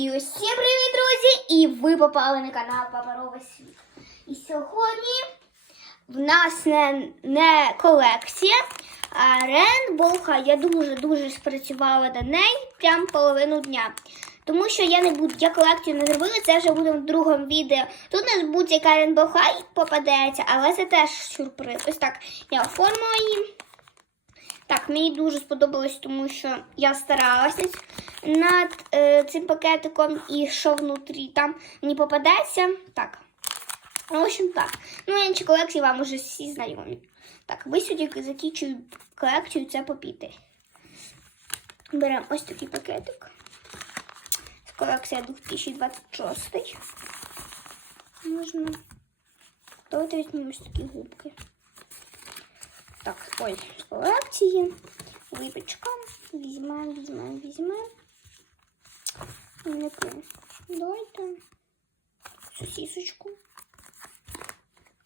І усім привіт, друзі! І ви попали на канал Паперовий світ. І сьогодні в нас не, не колекція, а Rainbow Я дуже-дуже спрацювала до неї прям половину дня. Тому що я не буду, я колекцію не зробила, це вже буде в другому відео. Тут у нас будь-яка High попадеться, але це теж сюрприз. Ось так я оформила її. Так, мені дуже сподобалось, тому що я старалася над е, цим пакетиком і що внутрі там мені попадеться. Так. В общем, так. Ну, інші колекції вам уже всі знайомі. Так, ви сьогодні закінчую колекцію, це попіти. Беремо ось такий пакетик. Колекція 2026. Можна. Давайте візьмемо ось такі губки. Так, з колекції. Випічка. Візьмемо, візьмемо, візьмемо. Давайте сосісочку.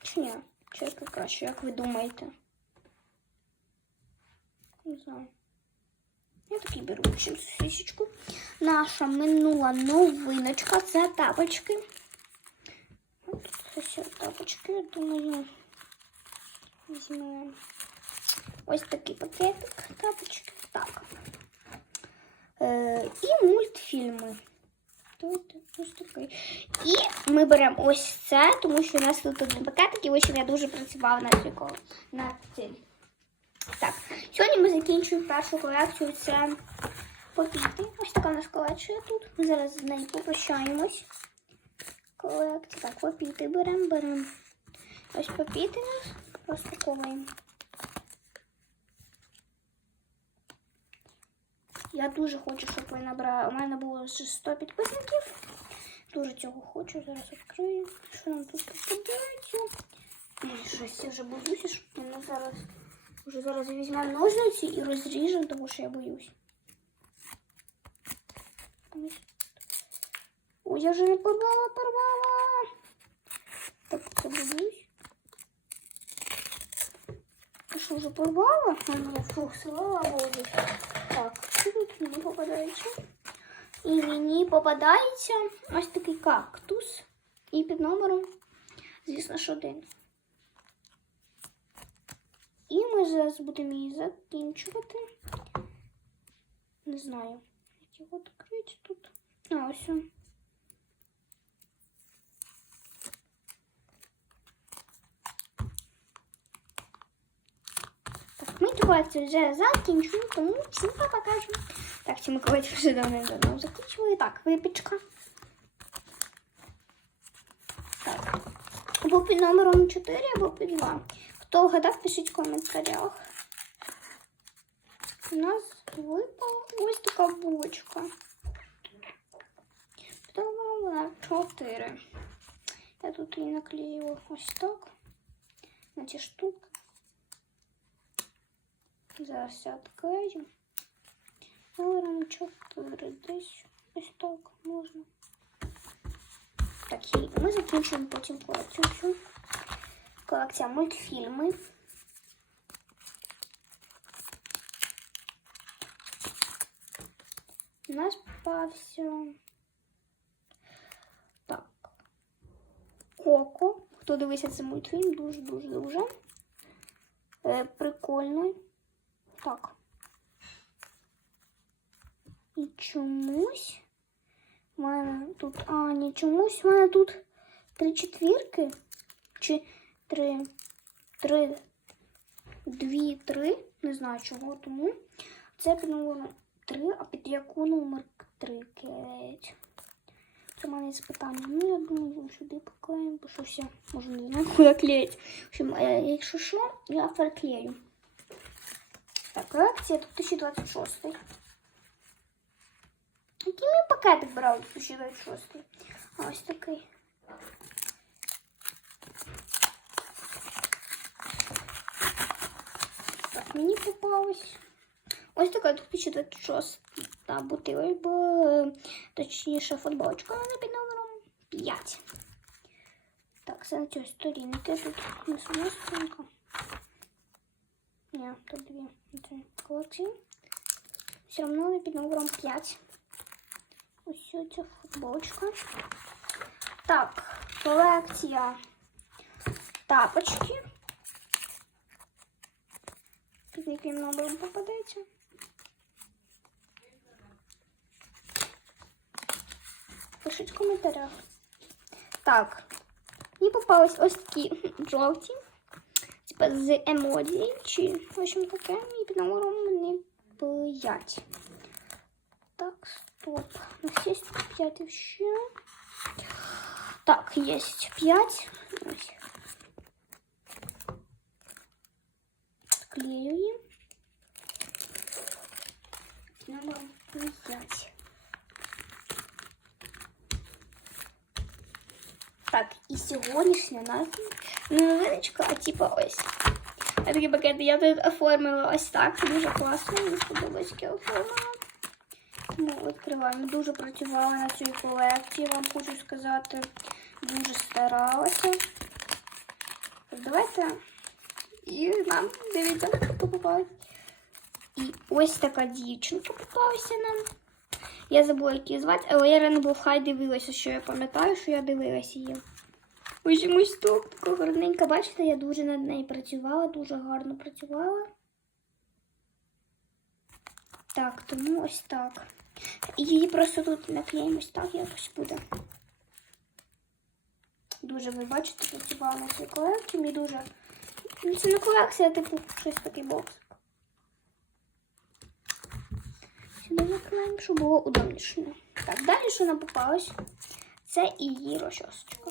Чи ні? Чи яка краще, як ви думаєте? Не знаю. Я такий беру чим сосісочку. Наша минула новиночка. Це тапочки. Ось тапочки, я думаю. Візьмемо. Ось такий пакетик тапочки. Так. Е, і мультфільми. Тут ось такий. І ми беремо ось це, тому що у нас тут один пакетик, і ось я дуже працювала над цим. Так, сьогодні ми закінчуємо першу колекцію. Це попіти. Ось така у нас колекція тут. Ми зараз з нею попрощаємось. Колекція. Так, попіти беремо, беремо. Ось попіти нас розпаковуємо. Я дуже хочу, щоб ви набрали. У мене було вже 100 підписників. Дуже цього хочу. Зараз відкрию. Що нам тут попадається? Щось я вже боюся, що мене зараз вже зараз візьмемо ножниці і розріжемо, тому що я боюсь. Ой, я вже не порвала, порвала. Так, це боюсь. Я що, вже порвала? Ну, фух, слава Богу. Так, мені попадається? І мені попадається ось такий кактус. І під номером, звісно ж, один. І ми зараз будемо її закінчувати. Не знаю, як його відкрити тут. А, ось. Ми цю вже закінчуємо, тому всім покажемо. Так, ми колекцію вже давно-давно закінчили. Так, випічка. Так. Або під номером 4, або під 2. Хто вгадав, пишіть в коментарях. У нас випала ось така булочка. Під номером 4. Я тут її наклеїла ось так. На ці штуки. Зараз я відклею. Номером 4 десь ось так можна. Так, і ми закінчуємо потім колекцію. всю. Колекція мультфільми. У нас попався. Так. Коко. Хто дивився цей мультфільм, дуже-дуже-дуже. Е, прикольний. Так. І чомусь в мене тут. А, ні, чомусь в мене тут три четвірки. Чи три. Три. Дві, три. Не знаю чого, тому. Це під номером три, а під яку номер три клеїть. Це в мене є питання. Ну, я думаю, сюди поклеїмо, бо щось я може не знаю, куди клеїть. В общем, е, якщо що, я переклею. Так, колекція тут 2026. Який мій пакетик брав 2026? А ось такий. Так, мені попалось. Ось така 2026 та бутилка, точніше футболочка вона під номером 5. Так, це на цій сторінки. Тут у нас одна сторінка. Ні, тут дві. Це колекції. Все одно не під номером 5. Ось ця футболочка. Так, колекція тапочки. Під яким номером попадеться. Пишіть в коментарях. Так. І попались ось такі жовті. Типа з емоджі, чи в общем таке, і під номером вони 5. Так, стоп. У нас есть 5 еще. Так, есть 5. Склеиваем. Надо Так, і сьогоднішня не новиночка, а типа ось. Такі пакети я тут оформила ось так. Дуже класно. Мені сподобалось, оформила. Ну, відкриваємо. Дуже працювала на цій колекції, вам хочу сказати. Дуже старалася. Давайте. І нам дивіться, попалась. І ось така дівчинка попалася нам. Я забула, як її звати, але я був хай дивилася, що я пам'ятаю, що я дивилася її. Ось чомусь тут така гарненька. Бачите, я дуже над нею працювала, дуже гарно працювала. Так, тому ось так. Її просто тут наклеїмо ось так якось буде. Дуже ви бачите, працювала на цій колекції. Мені дуже. Ну, це не колекція, типу щось такий бокс. Сюди наклеїмо, щоб було удобніше. Так, далі що нам попалось? Це її розчосочка.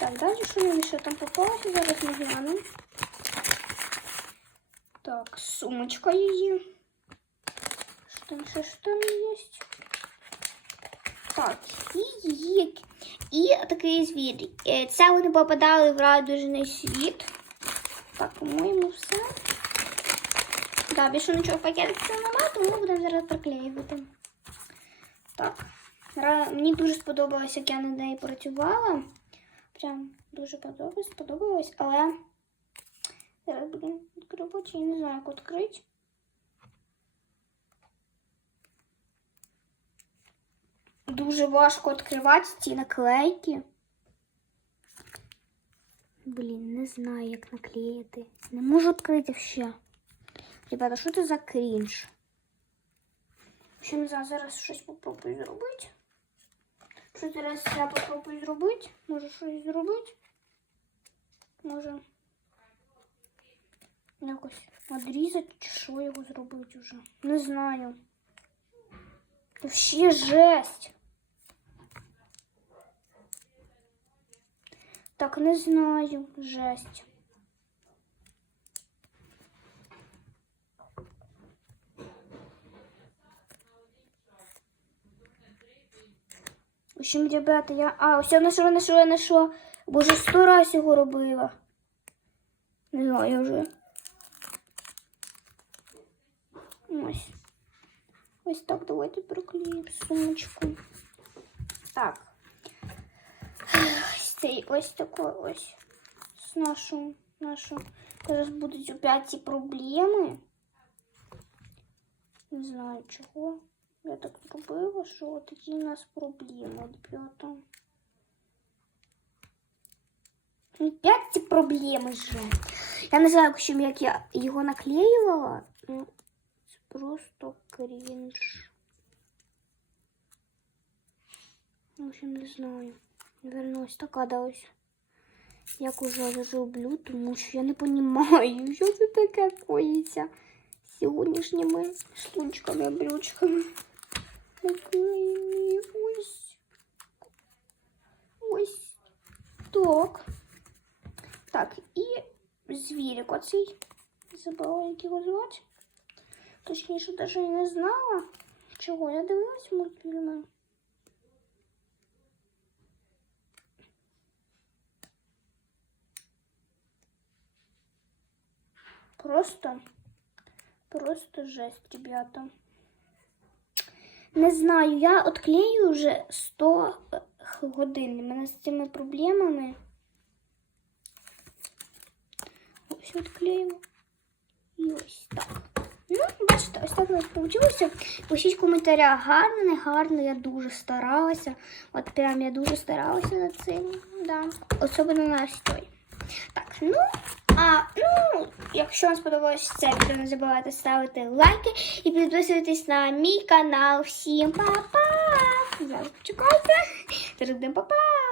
Так, далі що мені ще там попалося? Зараз ми глянемо. Так, сумочка її. Що там ще що там є? Так, і її. І такий звір. Е, Це вони попадали в радужний світ. Так, по-моєму, все. Так, більше нічого в пакетику немає, тому будемо зараз приклеювати. Так. Мені дуже сподобалось, як я над нею працювала. Прям дуже подобалось, сподобалось, але зараз будемо відкривати, я не знаю, як відкрити. Дуже важко відкривати ці наклейки. Блін, не знаю, як наклеїти. Не можу відкрити ще. Ребята, що це за крінж? В не знаю, зараз щось попробую зробити. Що зараз я попробую зробити? Може щось зробити? Може якось відрізати, чи що його зробити вже? Не знаю. Вообще жесть. Так, не знаю, жесть. Общем, ребята, я... А, все знайшла, знайшла, знайшла. Боже, сто раз його робила. Не знаю вже. Ось. Ось так, давайте приклеїмо сумочку. Так. Ось цей, ось такий ось. З нашу, нашу. Зараз будуть опять ці проблеми. Не знаю чого. Я так зробила, що такі у нас проблеми, ребята. Опять ці проблеми же. Я не знаю, в общем, як я його наклеювала. Ну, це просто крінж. В общем, не знаю. Наверное, ось така да ось. Як уже зроблю, тому що я не розумію, що це таке коїться з сьогоднішніми штучками, брючками. Наклеєні ось. Ось так. Так, і звірик оцей. Забула, як його звати. Точніше, навіть не знала, чого я дивилась мультфільми. Просто, просто жесть, ребята. Не знаю, я отклею вже 100 годин. У мене з цими проблемами. Ось відклею. І ось так. Ну, бачите, ось так у нас вийшло. Пишіть в коментарях, гарно, не я дуже старалася. От прям я дуже старалася над цим. Да. Особливо на той. Так, ну, а, ну, якщо вам сподобалося це відео, не забувайте ставити лайки і підписуйтесь на мій канал. Всім па-па! Зараз почекайте. Зараз па-па!